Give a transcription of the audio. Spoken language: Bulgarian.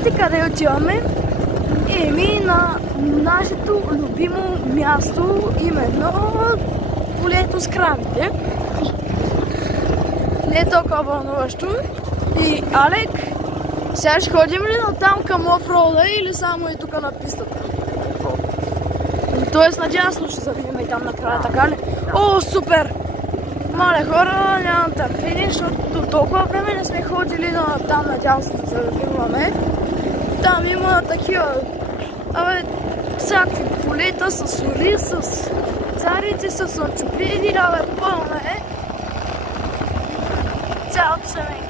Знаете къде отиваме? На нашето любимо място, именно полето с кравите. Не е толкова вълнуващо. И Алек, сега ще ходим ли натам към офрода или само и тук на пистата? Тоест надясно ще завидим и там накрая, така ли? О, супер! Мале хора, нямам търпение, защото толкова време не сме ходили там надясно, за да имаме. Там има такива, всякакви полета с ори, с царици, с слънчопиди, пълна е. Цялото семейство.